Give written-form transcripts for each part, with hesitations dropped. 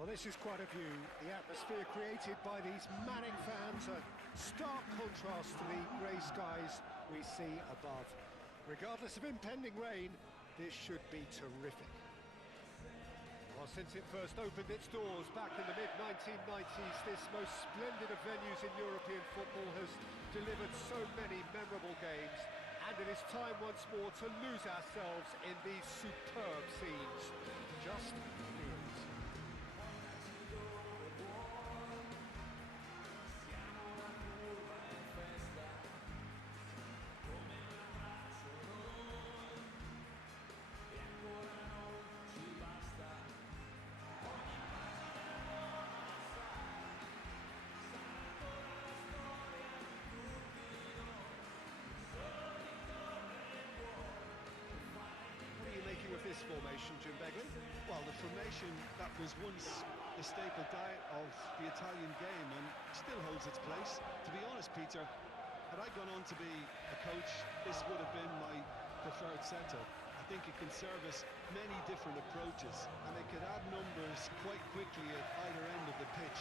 Well, this is quite a view. The atmosphere created by these manning fans, a stark contrast to the grey skies we see above. Regardless of impending rain, this should be terrific. Well, since it first opened its doors back in the mid-1990s, this most splendid of venues in European football has delivered so many memorable games, and it is time once more to lose ourselves in these superb scenes. Just feel it. Making of this formation, Jim Begley? Well, the formation that was once the staple diet of the Italian game and still holds its place. To be honest, Peter, had I gone on to be a coach, this would have been my preferred setup. I think it can service many different approaches and it could add numbers quite quickly at either end of the pitch.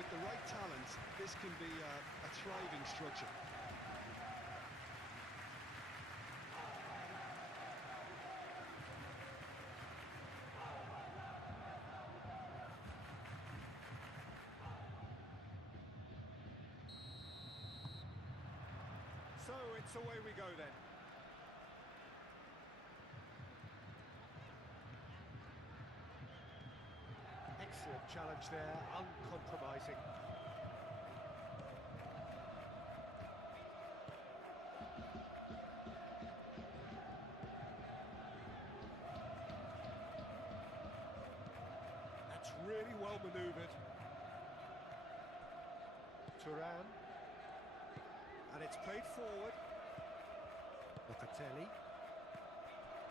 With the right talent, this can be a thriving structure. So it's away we go then. Excellent challenge there, uncompromising. That's really well manoeuvred. Thuram. And it's played forward. Locatelli.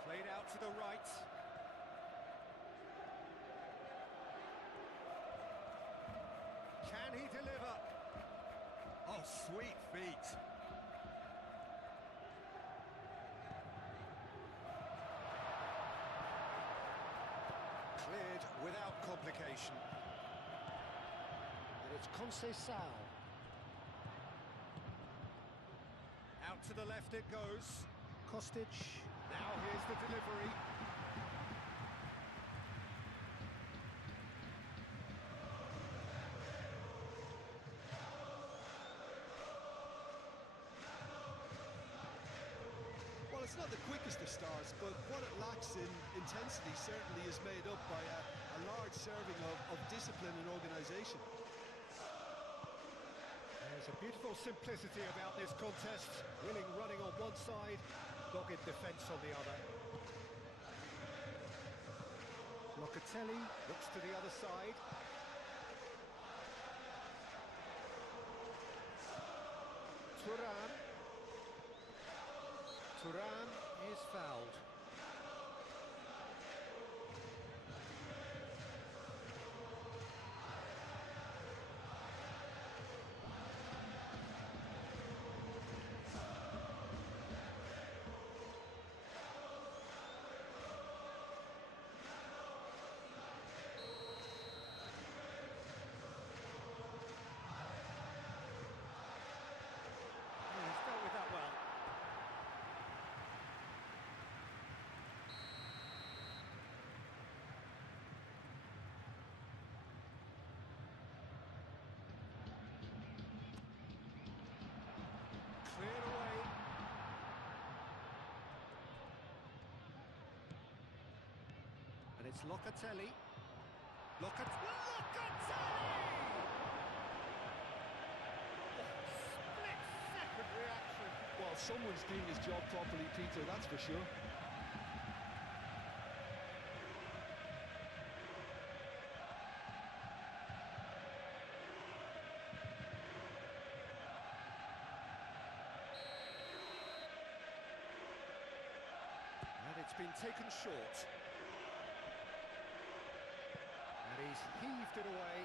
Played out to the right. Can he deliver? Oh, sweet feet. Cleared without complication. And it's Conceição. Out to the left it goes. Kostic. Now here's the delivery. Well, it's not the quickest of starts, but what it lacks in intensity certainly is made up by a large serving of discipline and organisation. There's a beautiful simplicity about this contest. Willing running on one side, dogged defence on the other. Locatelli looks to the other side. Thuram. Thuram is fouled. Cleared away. And it's Locatelli. Locatelli! Split-second reaction. Well, someone's doing his job properly, Peter, that's for sure. And it's been taken short. And he's heaved it away.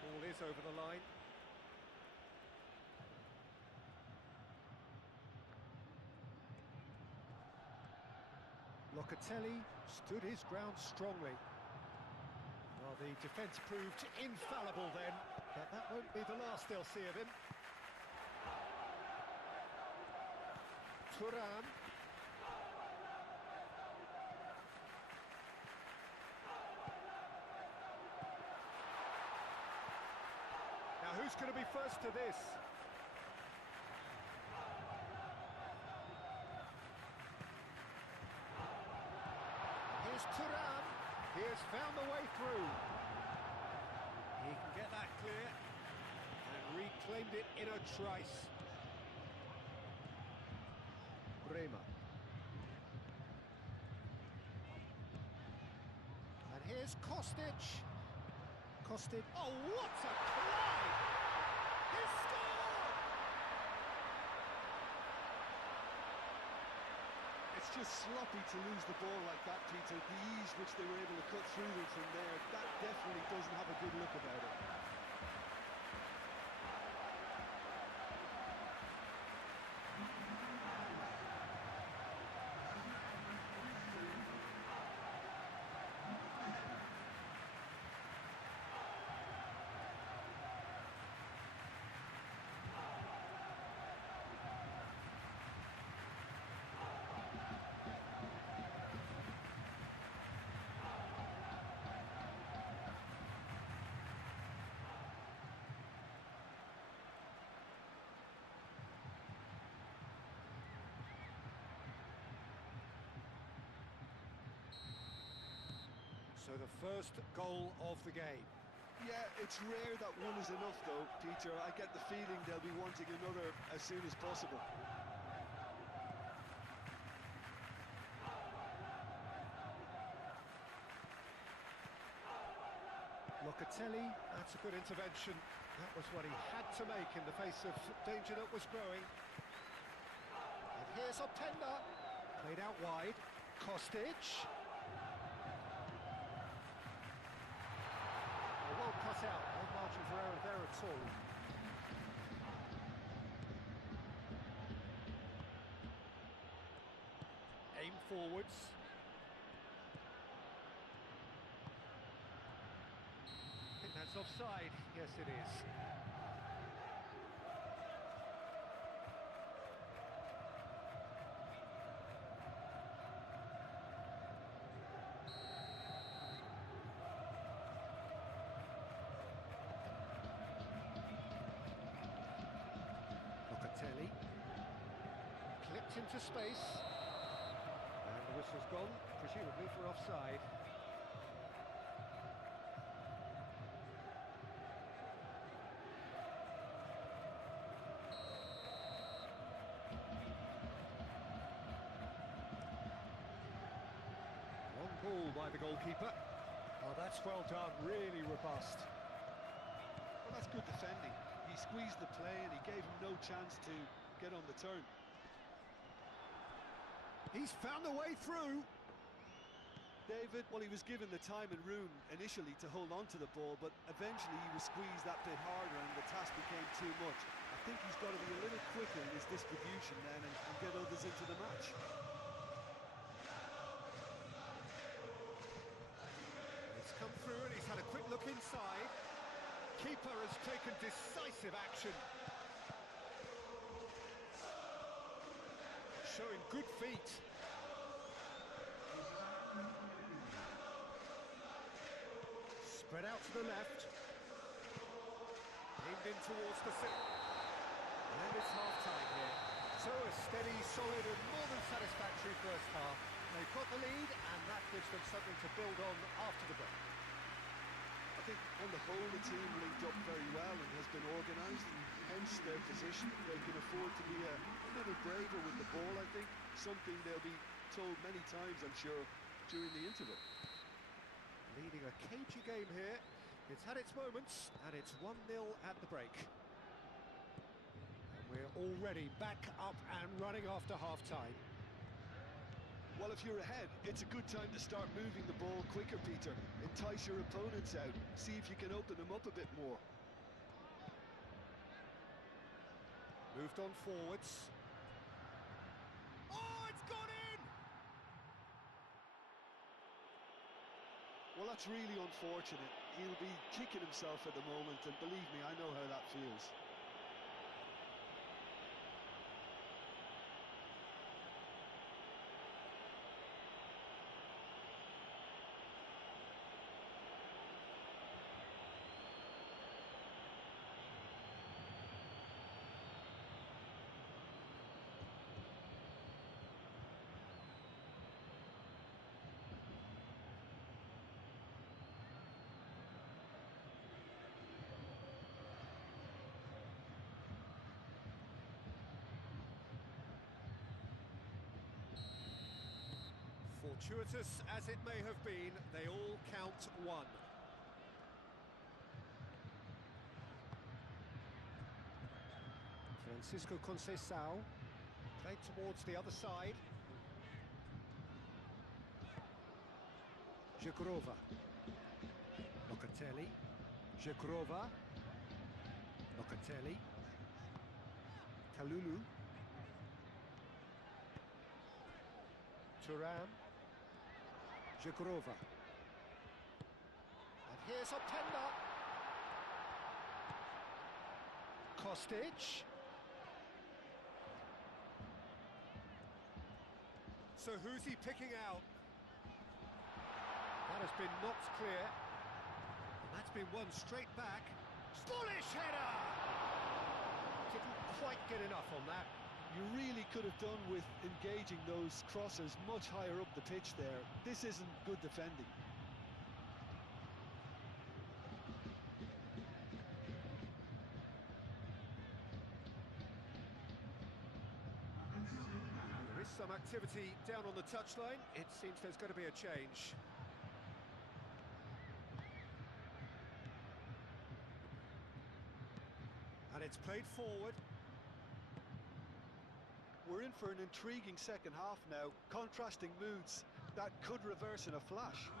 Ball is over the line. Locatelli stood his ground strongly. Well, the defence proved infallible then, but that won't be the last they'll see of him. Turan. Now, who's going to be first to this? Here's Turan. He has found the way through. He can get that clear and reclaimed it in a trice. Bremer. And here's Kostic. Kostic. Oh, what a collide! He scored! It's just sloppy to lose the ball like that, Peter. The ease which they were able to cut through them from there, that definitely doesn't have a good look about it. So the first goal of the game. Yeah, it's rare that one is enough though, Peter. I get the feeling they'll be wanting another as soon as possible. Locatelli, that's a good intervention. That was what he had to make in the face of danger that was growing. And here's Openda, played out wide. Kostic. Well cut out, no margin for error there at all. Aim forwards. I think that's offside. Yes, it is. Locatelli. Clipped into space. And the whistle's gone, presumably for offside. Long ball by the goalkeeper. Oh, that's well done, really robust. Well, that's good defending. He squeezed the play and he gave him no chance to get on the turn. He's found a way through. David, well, he was given the time and room initially to hold on to the ball, but eventually he was squeezed that bit harder and the task became too much. I think he's got to be a little quicker in his distribution then and get others into the match. He's come through and he's had a quick look inside. Keeper has taken decisive action. Showing good feet. Spread out to the left. Aimed in towards the centre. And it's half-time here. So a steady, solid and more than satisfactory first half. They've got the lead and that gives them something to build on after the break. I think on the whole the team linked up very well and has been organised, and hence their position. They can afford to be a little braver with the ball, I think. Something they'll be told many times, I'm sure, during the interval. Leading a cagey game here. It's had its moments, and it's 1-0 at the break. And we're already back up and running after half-time. Well, if you're ahead, it's a good time to start moving the ball quicker, Peter. Entice your opponents out. See if you can open them up a bit more. Moved on forwards. Oh, it's gone in! Well, that's really unfortunate. He'll be kicking himself at the moment, and believe me, I know how that feels. Fortuitous as it may have been, they all count one. Francisco Conceição, played towards the other side. Żegrova. Locatelli. Żegrova. Locatelli. Kalulu. Thuram. Żegrova. And here's Openda. Kostic. So who's he picking out? That has been knocked clear. And that's been won straight back. Bullish header! Didn't quite get enough on that. You really could have done with engaging those crossers much higher up the pitch there. This isn't good defending. There is some activity down on the touchline. It seems there's going to be a change. And it's played forward. We're in for an intriguing second half now, contrasting moods that could reverse in a flash.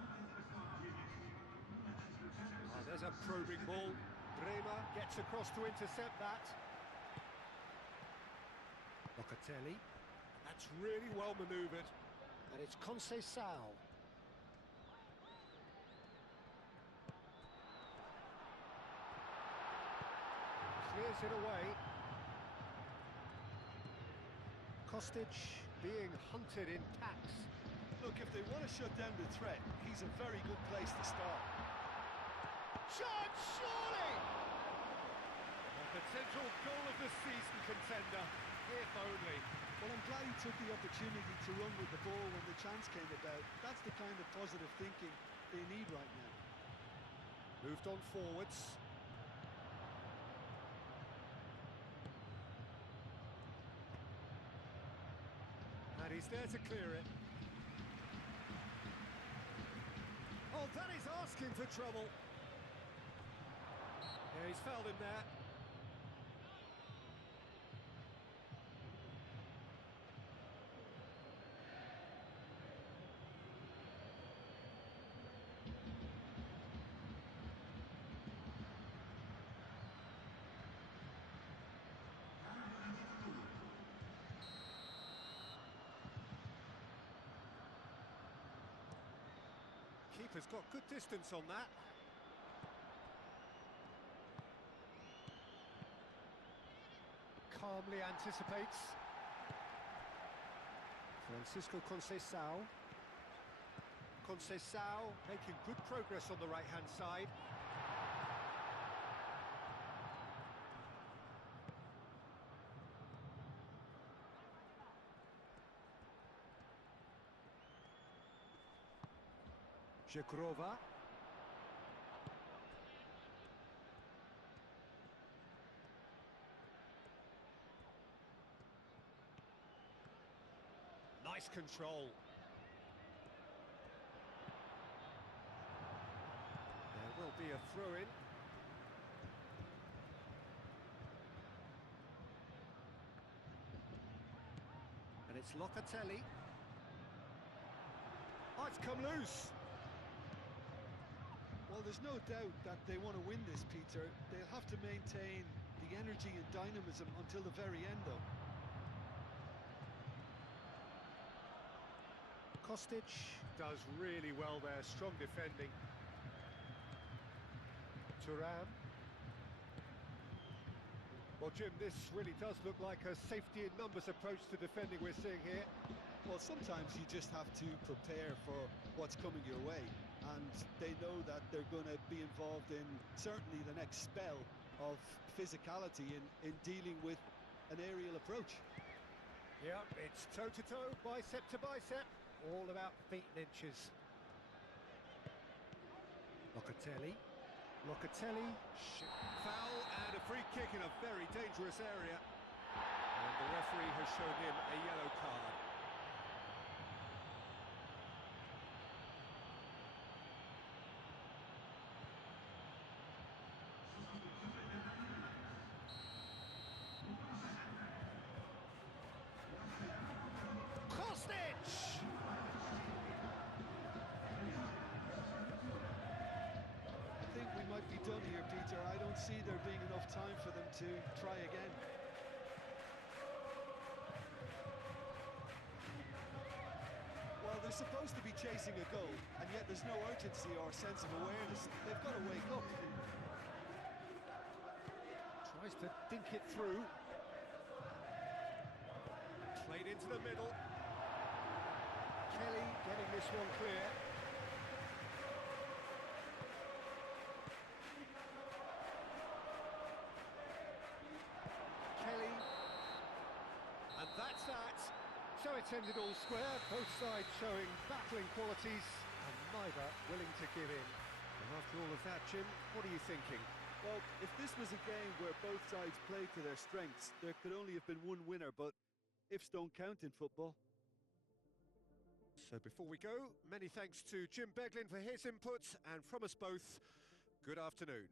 Oh, there's a probing ball. Bremer gets across to intercept that. Locatelli. That's really well manoeuvred. And it's Conceição. Clears it away. Kostic being hunted in packs. Look, if they want to shut down the threat, he's a very good place to start. Shot, surely! A potential goal of the season contender, if only. Well, I'm glad he took the opportunity to run with the ball when the chance came about. That's the kind of positive thinking they need right now. Moved on forwards. And he's there to clear it. Oh, that is asking for trouble. Yeah, he's fouled him there. Keeper's got good distance on that. Calmly anticipates. Francisco Conceição. Conceição making good progress on the right-hand side. Żegrova. Nice control. There will be a throw-in. And it's Locatelli. Oh, it's come loose. Well, there's no doubt that they want to win this, Peter. They'll have to maintain the energy and dynamism until the very end, though. Kostic does really well there, strong defending. Thuram. Well, Jim, this really does look like a safety in numbers approach to defending we're seeing here. Well, sometimes you just have to prepare for what's coming your way, and they know that they're going to be involved in certainly the next spell of physicality in dealing with an aerial approach. Yeah, it's toe-to-toe, bicep to bicep, all about feet and inches. Locatelli. Foul and a free kick in a very dangerous area. And the referee has shown him a yellow card. Kostic! I think we might be done here, Peter. I don't see there being enough time for them to try again. Well, they're supposed to be chasing a goal, and yet there's no urgency or sense of awareness. They've got to wake up. Tries to dink it through. Played into the middle. Kelly getting this one clear. Kelly. And that's that. So it's ended all square, both sides showing battling qualities and neither willing to give in. And after all of that, Jim, what are you thinking? Well, if this was a game where both sides played to their strengths, there could only have been one winner, but ifs don't count in football. So before we go, many thanks to Jim Beglin for his input, and from us both, good afternoon.